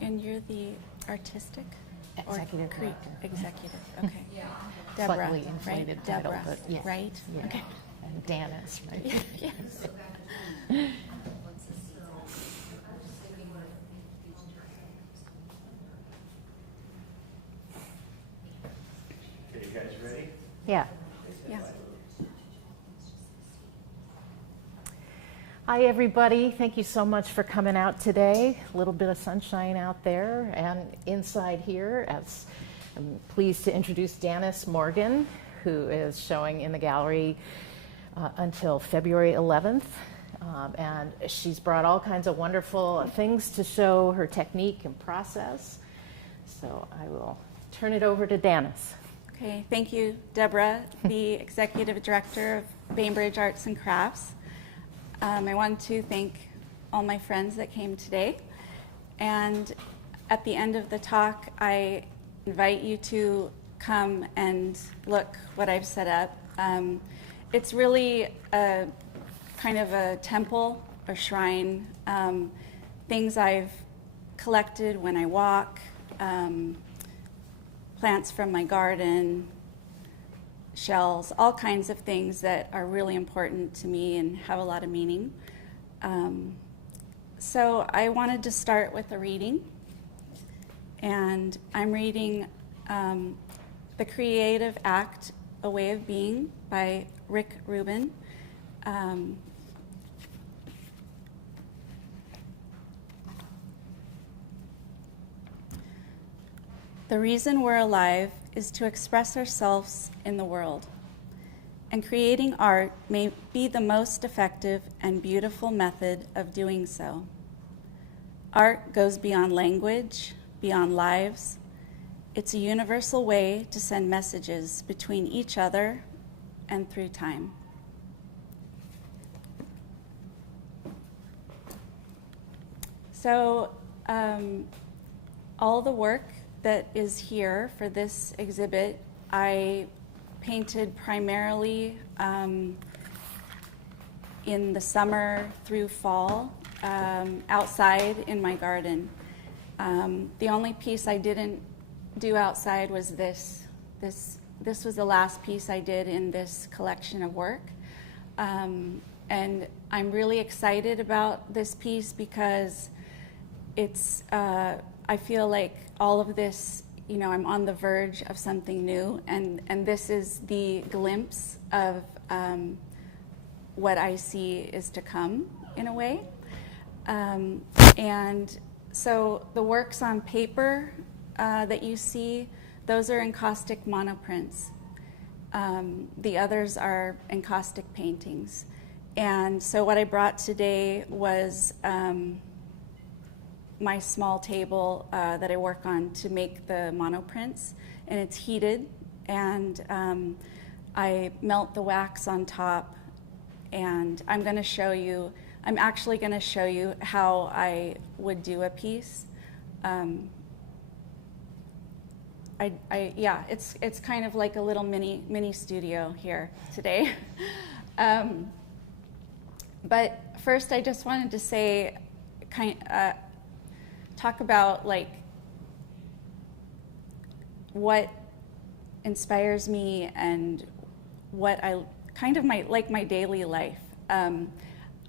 And you're the artistic? Executive director. Executive, okay. Deborah, Slightly inflated right? title, Deborah, but yeah. right? Yeah. Okay. And Danis, right? Yes. Okay, you guys ready? Yeah. Yeah. Hi, everybody. Thank you so much for coming out today. A little bit of sunshine out there and inside here. As I'm pleased to introduce Danis Morgan, who is showing in the gallery until February 11th. And she's brought all kinds of wonderful things to show her technique and process. So I will turn it over to Danis. Okay, thank you, Deborah, the Executive Director of Bainbridge Arts and Crafts. I want to thank all my friends that came today. And at the end of the talk, I invite you to come and look what I've set up. It's really a kind of a temple or shrine, things I've collected when I walk, plants from my garden, shells, all kinds of things that are really important to me and have a lot of meaning. So I wanted to start with a reading, and I'm reading The Creative Act, A Way of Being by Rick Rubin. The reason we're alive is to express ourselves in the world, and creating art may be the most effective and beautiful method of doing so. Art goes beyond language, beyond lives. It's a universal way to send messages between each other and through time. So all the work that is here for this exhibit, I painted primarily in the summer through fall, outside in my garden. The only piece I didn't do outside was this. This was the last piece I did in this collection of work. And I'm really excited about this piece because it's, I feel like all of this, you know, I'm on the verge of something new, and this is the glimpse of what I see is to come, in a way. And so the works on paper that you see, those are encaustic monoprints. The others are encaustic paintings. And so what I brought today was my small table that I work on to make the monoprints, and it's heated, and I melt the wax on top, and I'm actually going to show you how I would do a piece. Yeah, it's kind of like a little mini studio here today. But first, I just wanted to say, talk about like what inspires me and what I kind of my daily life.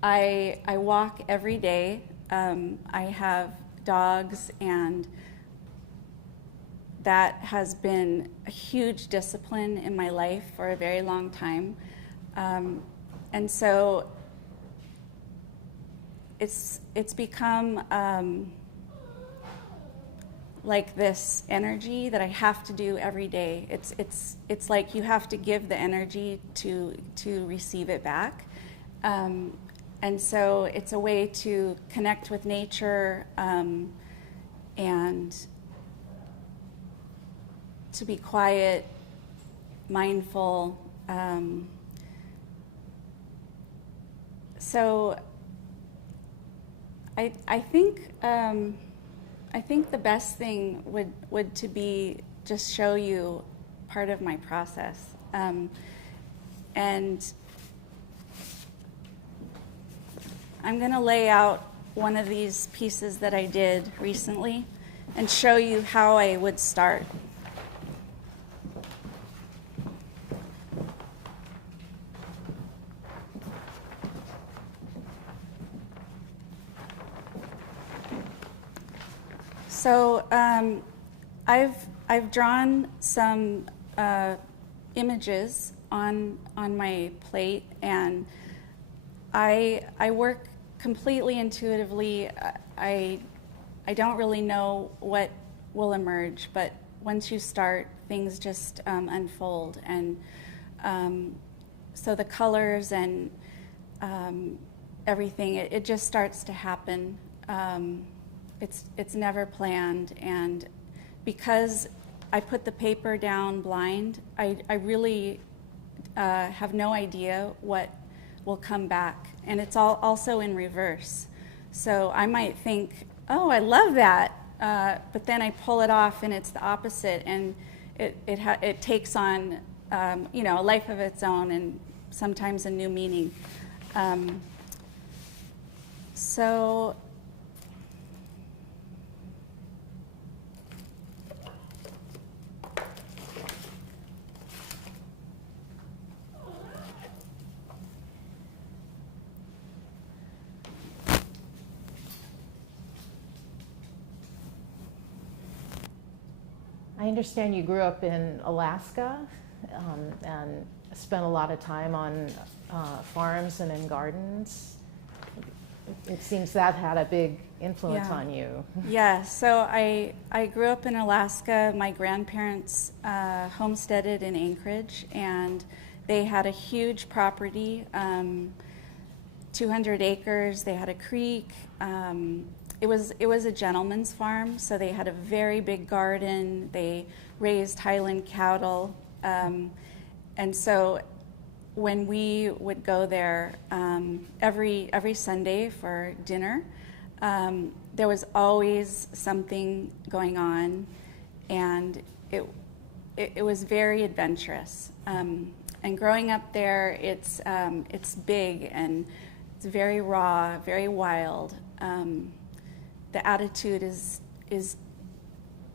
I walk every day. I have dogs, and that has been a huge discipline in my life for a very long time. And so it's become like this energy that I have to do every day. It's like you have to give the energy to receive it back. And so it's a way to connect with nature and to be quiet, mindful. So I think the best thing would to be just show you part of my process. And I'm going to lay out one of these pieces that I did recently and show you how I would start. So I've drawn some images on my plate, and I work completely intuitively. I don't really know what will emerge, but once you start, things just unfold. And so the colors and everything, it just starts to happen. It's never planned, and because I put the paper down blind, I really have no idea what will come back, and it's also in reverse. So I might think, oh, I love that, but then I pull it off and it's the opposite, and it takes on a life of its own and sometimes a new meaning. So I understand you grew up in Alaska and spent a lot of time on farms and in gardens. It seems that had a big influence on you. Yeah, so I grew up in Alaska. My grandparents homesteaded in Anchorage, and they had a huge property, 200 acres. They had a creek. It was a gentleman's farm, so they had a very big garden. They raised Highland cattle, and so when we would go there every Sunday for dinner, there was always something going on, and it was very adventurous. And growing up there, it's big and it's very raw, very wild. The attitude is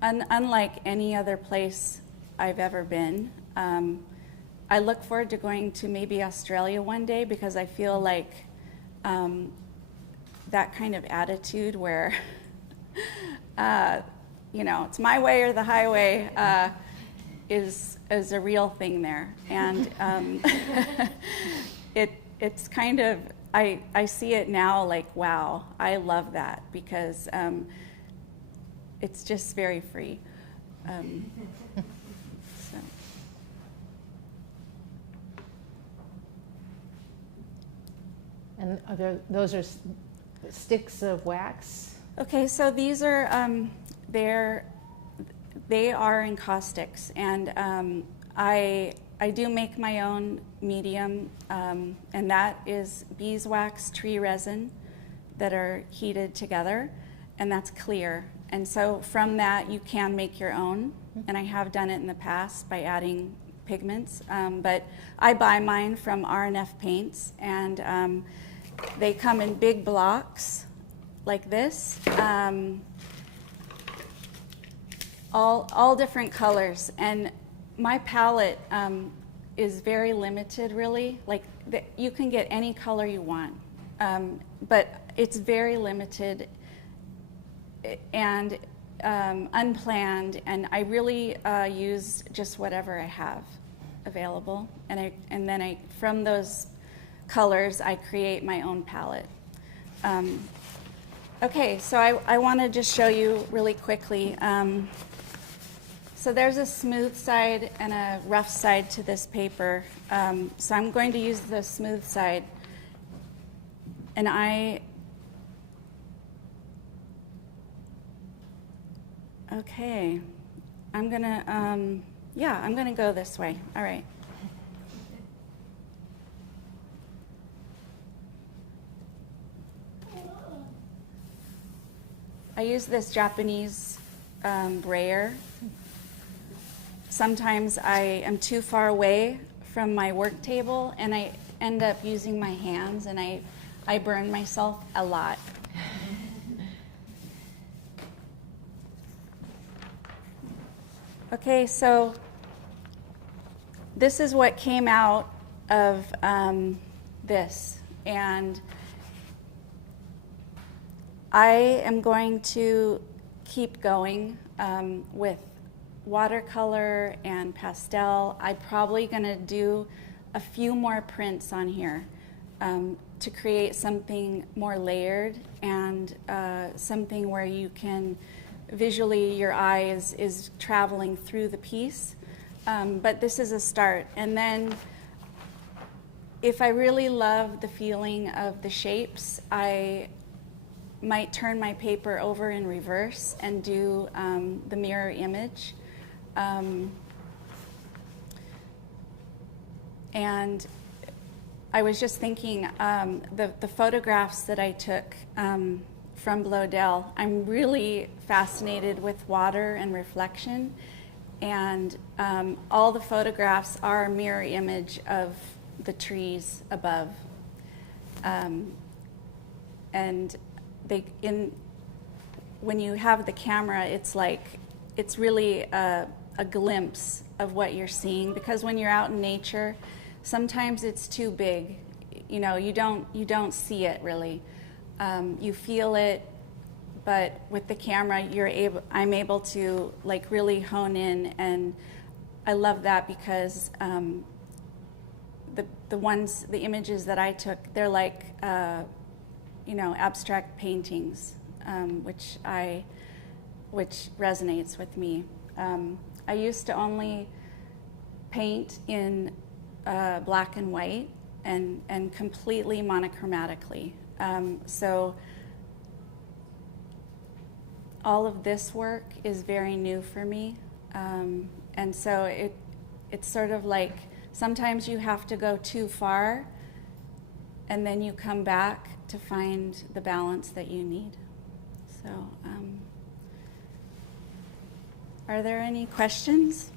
unlike any other place I've ever been. I look forward to going to maybe Australia one day, because I feel like that kind of attitude where, it's my way or the highway is a real thing there. And it's kind of, I see it now like, wow, I love that, because it's just very free. So. And those are sticks of wax? Okay, so these are, they are encaustics, and I do make my own medium, and that is beeswax tree resin that are heated together, and that's clear. And so from that, you can make your own, and I have done it in the past by adding pigments, but I buy mine from R&F Paints, and they come in big blocks like this, all different colors. And my palette is very limited, really. Like you can get any color you want, but it's very limited and unplanned. And I really use just whatever I have available, and then from those colors I create my own palette. Okay, so I want to just show you really quickly. So there's a smooth side and a rough side to this paper. So I'm going to use the smooth side. And okay, I'm gonna go this way. All right. I use this Japanese brayer. Sometimes I am too far away from my work table, and I end up using my hands, and I burn myself a lot. Okay, so this is what came out of this, and I am going to keep going with watercolor and pastel. I'm probably going to do a few more prints on here to create something more layered and something where you can visually, your eye is traveling through the piece. But this is a start. And then if I really love the feeling of the shapes, I might turn my paper over in reverse and do the mirror image. And I was just thinking, the photographs that I took from Bloedel, I'm really fascinated with water and reflection. And all the photographs are a mirror image of the trees above. And when you have the camera, it's really a glimpse of what you're seeing, because when you're out in nature, sometimes it's too big. You know, you don't see it really. You feel it, but with the camera, I'm able to like really hone in, and I love that because the images that I took, they're like abstract paintings, which resonates with me. I used to only paint in black and white and completely monochromatically. So all of this work is very new for me. And so it's sort of like sometimes you have to go too far and then you come back to find the balance that you need. So are there any questions?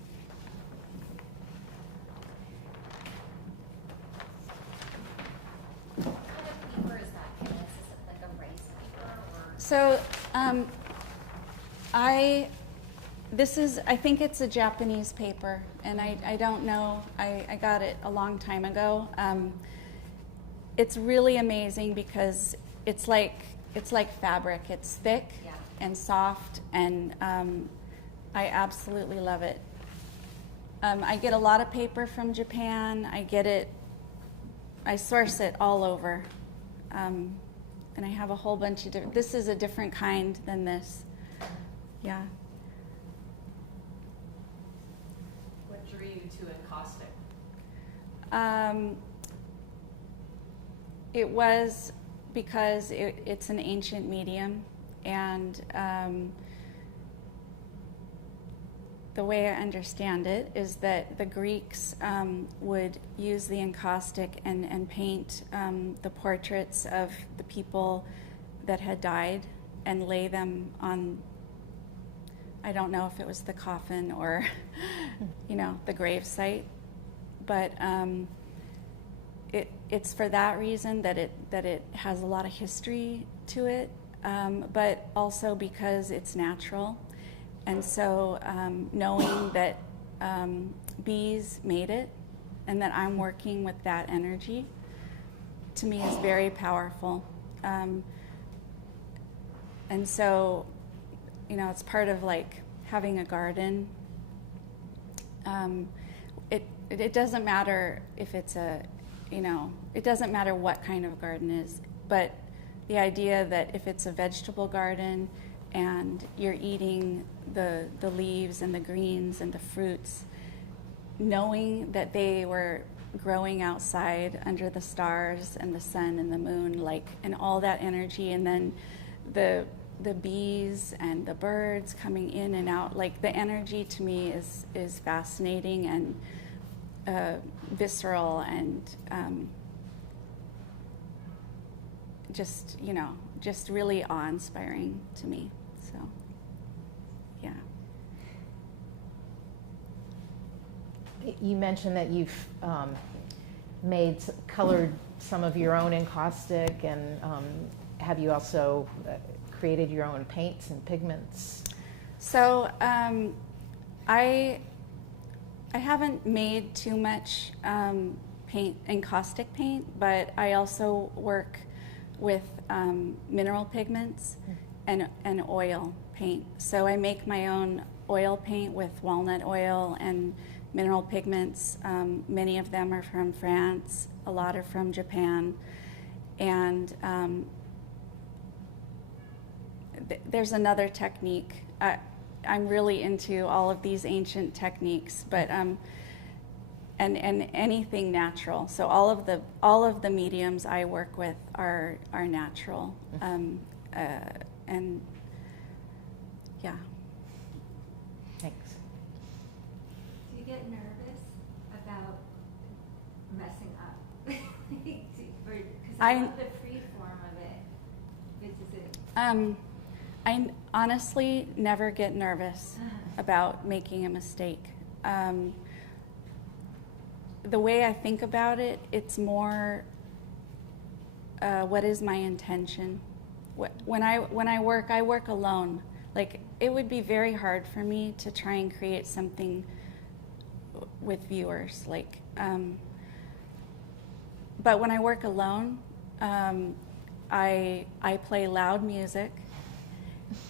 What kind of paper is that, Candace? Is it like a raised paper or? So I think it's a Japanese paper, and I don't know, I got it a long time ago. It's really amazing because it's like fabric. It's thick and soft, and I absolutely love it. I get a lot of paper from Japan. I source it all over. And I have a whole bunch of different, this is a different kind than this. Yeah. What drew you to encaustic? It was because it's an ancient medium, and the way I understand it is that the Greeks would use the encaustic and paint the portraits of the people that had died and lay them on, I don't know if it was the coffin or the grave site, but it's for that reason that it has a lot of history to it, but also because it's natural. And so knowing that bees made it and that I'm working with that energy, to me is very powerful. And so, it's part of like having a garden. It doesn't matter if it's it doesn't matter what kind of garden it is, but the idea that if it's a vegetable garden and you're eating the leaves and the greens and the fruits, knowing that they were growing outside under the stars and the sun and the moon, and all that energy, and then the bees and the birds coming in and out, the energy to me is fascinating and visceral and just really awe-inspiring to me. So, yeah. You mentioned that you've colored some of your own encaustic, and have you also created your own paints and pigments? So I haven't made too much paint, encaustic paint, but I also work with mineral pigments and oil paint. So I make my own oil paint with walnut oil and mineral pigments. Many of them are from France, a lot are from Japan. And there's another technique. I'm really into all of these ancient techniques, but and anything natural. So all of the mediums I work with are natural, and yeah. Thanks. Do you get nervous about messing up? Because I love the free form of it. I honestly never get nervous about making a mistake. The way I think about it, it's more, what is my intention? When I work alone. Like, it would be very hard for me to try and create something with viewers. Like, but when I work alone, I play loud music,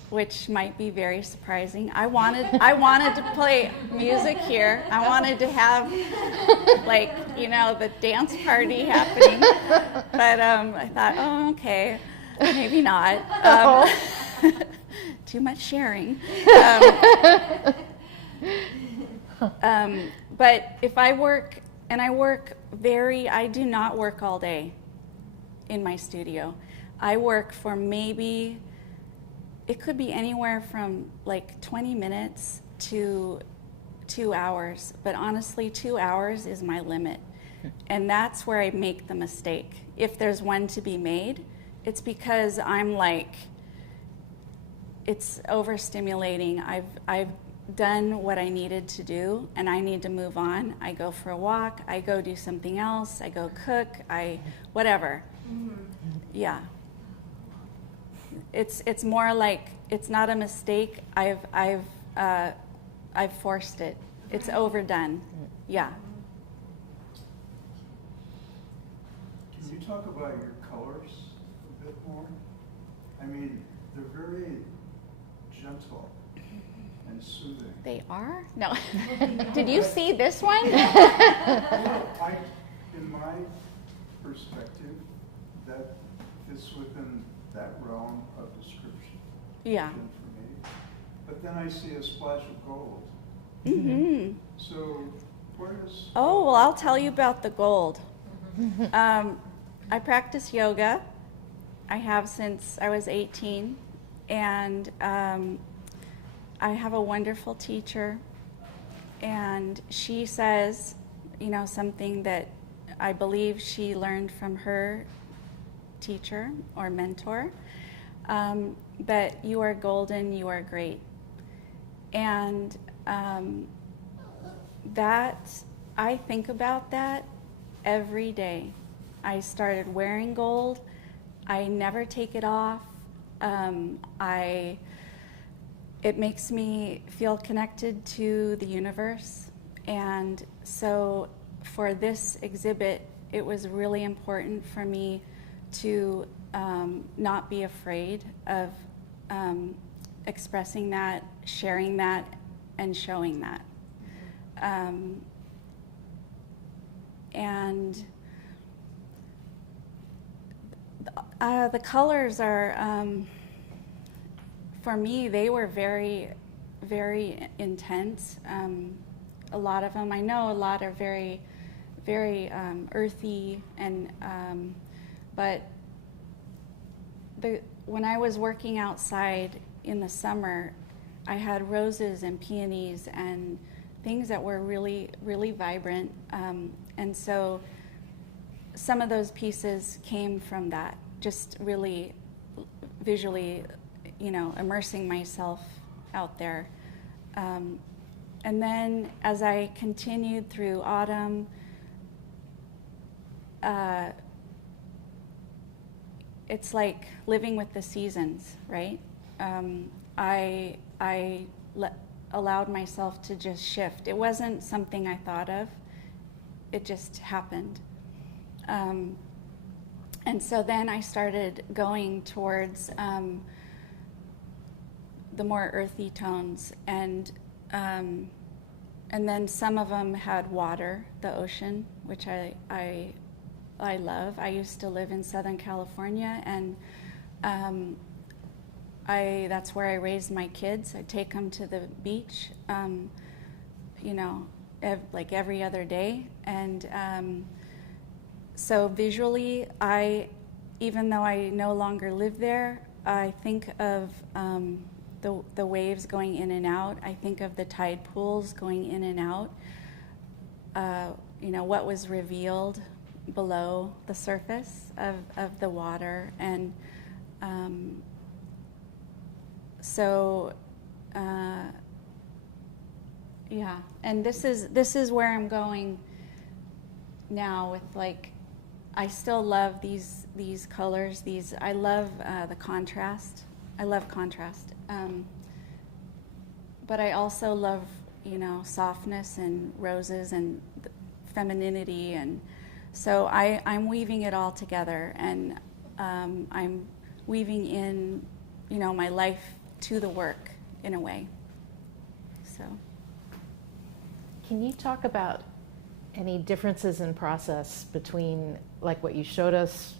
which might be very surprising. I wanted to play music here. I wanted to have, like, the dance party happening. But I thought, oh, okay, maybe not. Too much sharing. But if I work, and I do not work all day in my studio. I work for maybe, it could be anywhere from like 20 minutes to 2 hours, but honestly 2 hours is my limit. And that's where I make the mistake. If there's one to be made, it's because I'm like, it's overstimulating. I've done what I needed to do and I need to move on. I go for a walk, I go do something else, I go cook, whatever. Yeah. It's more like, it's not a mistake. I've forced it. It's overdone. Yeah. Can you talk about your colors a bit more? I mean, they're very gentle and soothing. They are? No. Did you see this one? In my perspective, that fits within that realm of description. Yeah. For me. But then I see a splash of gold. Mm-hmm. So where is... Oh, well, I'll tell you about the gold. I practice yoga. I have since I was 18. And I have a wonderful teacher. And she says, something that I believe she learned from her teacher or mentor, that you are golden, you are great. And I think about that every day. I started wearing gold. I never take it off. It makes me feel connected to the universe. And so for this exhibit, it was really important for me to not be afraid of expressing that, sharing that, and showing that. And the colors are, for me, they were very, very intense. A lot of them, I know a lot are very, very earthy, and but when I was working outside in the summer, I had roses and peonies and things that were really, really vibrant. And so some of those pieces came from that, just really visually, immersing myself out there. And then as I continued through autumn, it's like living with the seasons, right? I allowed myself to just shift. It wasn't something I thought of. It just happened. And so then I started going towards the more earthy tones, and then some of them had water, the ocean, which I love. I used to live in Southern California, and that's where I raised my kids. I take them to the beach, like every other day, and so visually, even though I no longer live there, I think of the waves going in and out. I think of the tide pools going in and out. What was revealed below the surface of the water, and and this is where I'm going now with, like, I still love these colors. I love the contrast. I love contrast. But I also love, softness and roses and femininity, and so I'm weaving it all together, and I'm weaving in, my life to the work in a way. So, can you talk about any differences in process between, like, what you showed us,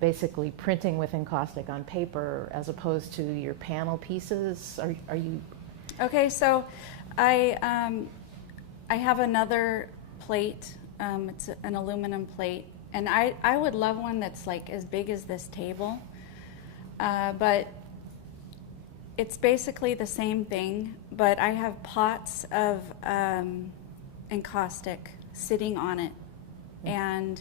basically printing with encaustic on paper, as opposed to your panel pieces? Are you? Okay, so I have another plate. It's an aluminum plate, and I would love one that's like as big as this table, but it's basically the same thing, but I have pots of encaustic sitting on it, and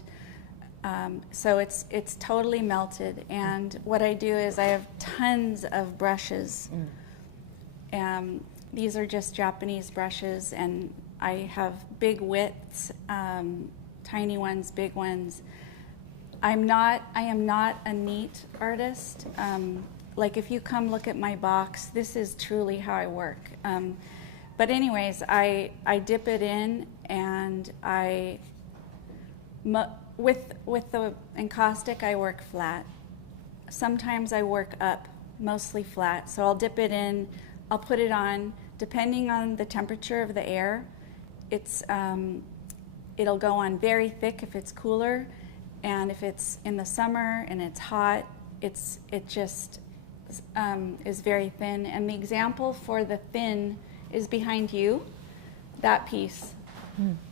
so it's totally melted. And what I do is I have tons of brushes. These are just Japanese brushes, and I have big widths, tiny ones, big ones. I am not a neat artist. Like, if you come look at my box, this is truly how I work. But anyways, I dip it in, and with the encaustic, I work flat. Sometimes I work up, mostly flat. So I'll dip it in, I'll put it on, depending on the temperature of the air. It'll go on very thick if it's cooler, and if it's in the summer and it's hot, it just is very thin. And the example for the thin is behind you, that piece.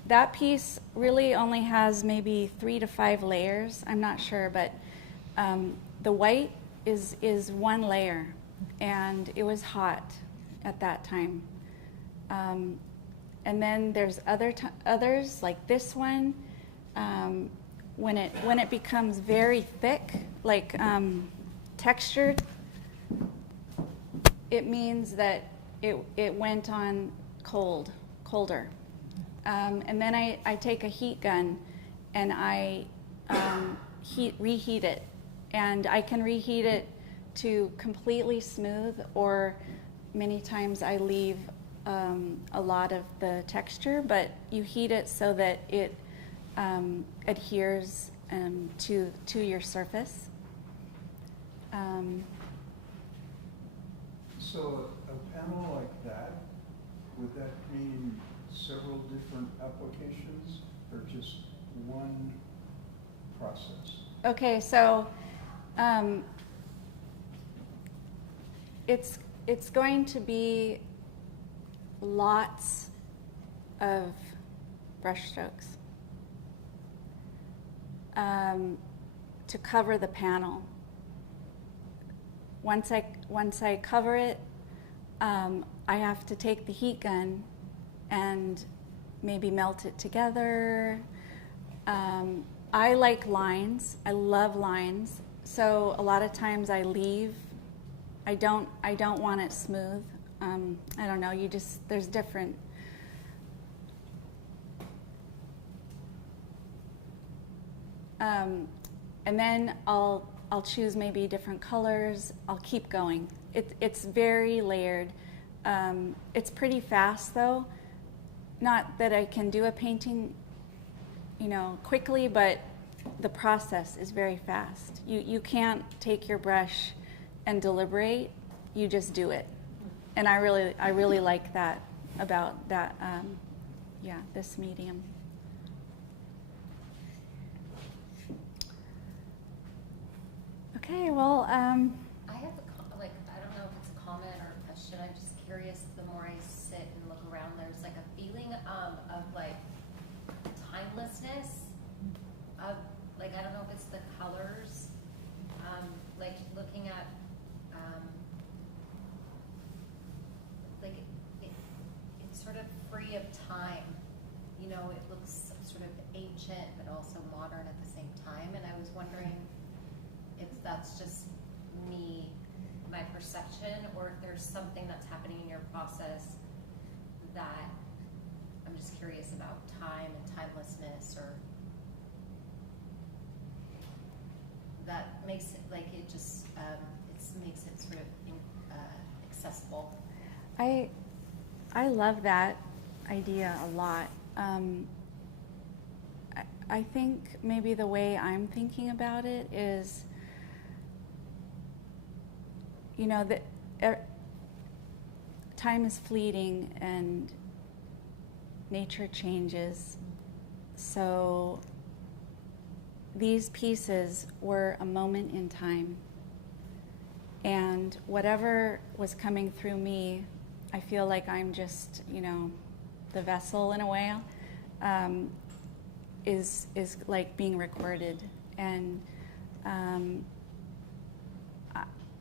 That piece really only has maybe 3 to 5 layers. I'm not sure, but the white is one layer, and it was hot at that time. And then there's others like this one. When it becomes very thick, like textured, it means that it went on colder. And then I take a heat gun, and I reheat it, and I can reheat it to completely smooth, or many times I leave a lot of the texture, but you heat it so that it adheres to your surface. So a panel like that, would that mean several different applications, or just one process? Okay, so it's going to be lots of brush strokes to cover the panel. Once I cover it, I have to take the heat gun and maybe melt it together. I like lines. I love lines. So a lot of times I leave. I don't want it smooth. I don't know. There's different. And then I'll choose maybe different colors. I'll keep going. It's very layered. It's pretty fast though. Not that I can do a painting, quickly, but the process is very fast. You can't take your brush and deliberate. You just do it, and I really like that about that. This medium. Okay, well, I have I don't know if it's a comment or a question. I'm just curious. The more I sit and look around, there's like a feeling of like timelessness. Of like I don't know if it's the colors. Like looking at like it's sort of free of time. It looks sort of ancient but also modern at the same time. And I was wondering if that's just me, my perception, or if there's something that's happening in your process that I'm just curious about time and timelessness, or that makes it like it just makes it sort of accessible. I love that idea a lot. I think maybe the way I'm thinking about it is, that time is fleeting and nature changes. So these pieces were a moment in time. And whatever was coming through me, I feel like I'm just, the vessel in a way, is like being recorded. And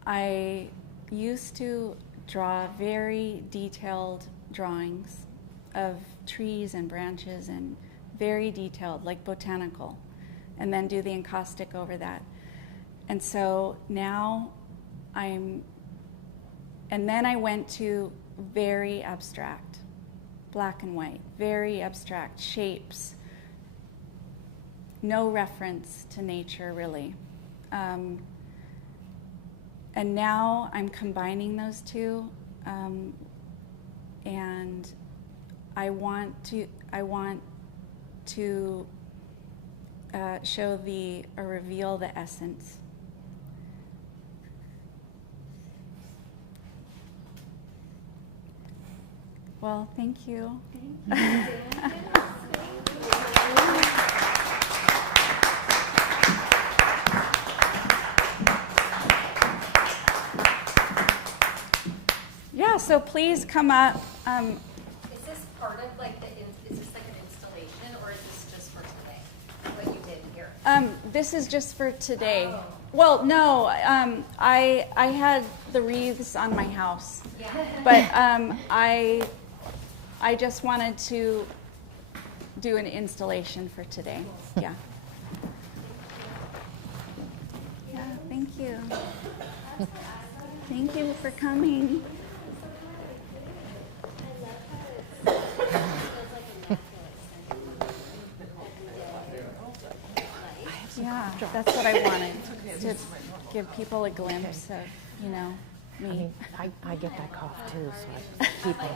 I used to draw very detailed drawings of trees and branches, and very detailed, like botanical, and then do the encaustic over that. And so now and then I went to very abstract, black and white, very abstract shapes, no reference to nature really. And now I'm combining those two, and I want to show or reveal the essence. Well, thank you. Thank you. Yeah, so please come up. Is this part of like is this like an installation, or is this just for today? What you did here? This is just for today. Oh. Well, no, I had the wreaths on my house, Yeah. but I just wanted to do an installation for today. Yeah. Yeah, thank you. Thank you for coming. Yeah, that's what I wanted, to give people a glimpse of, me. I get that cough too, so I keep it.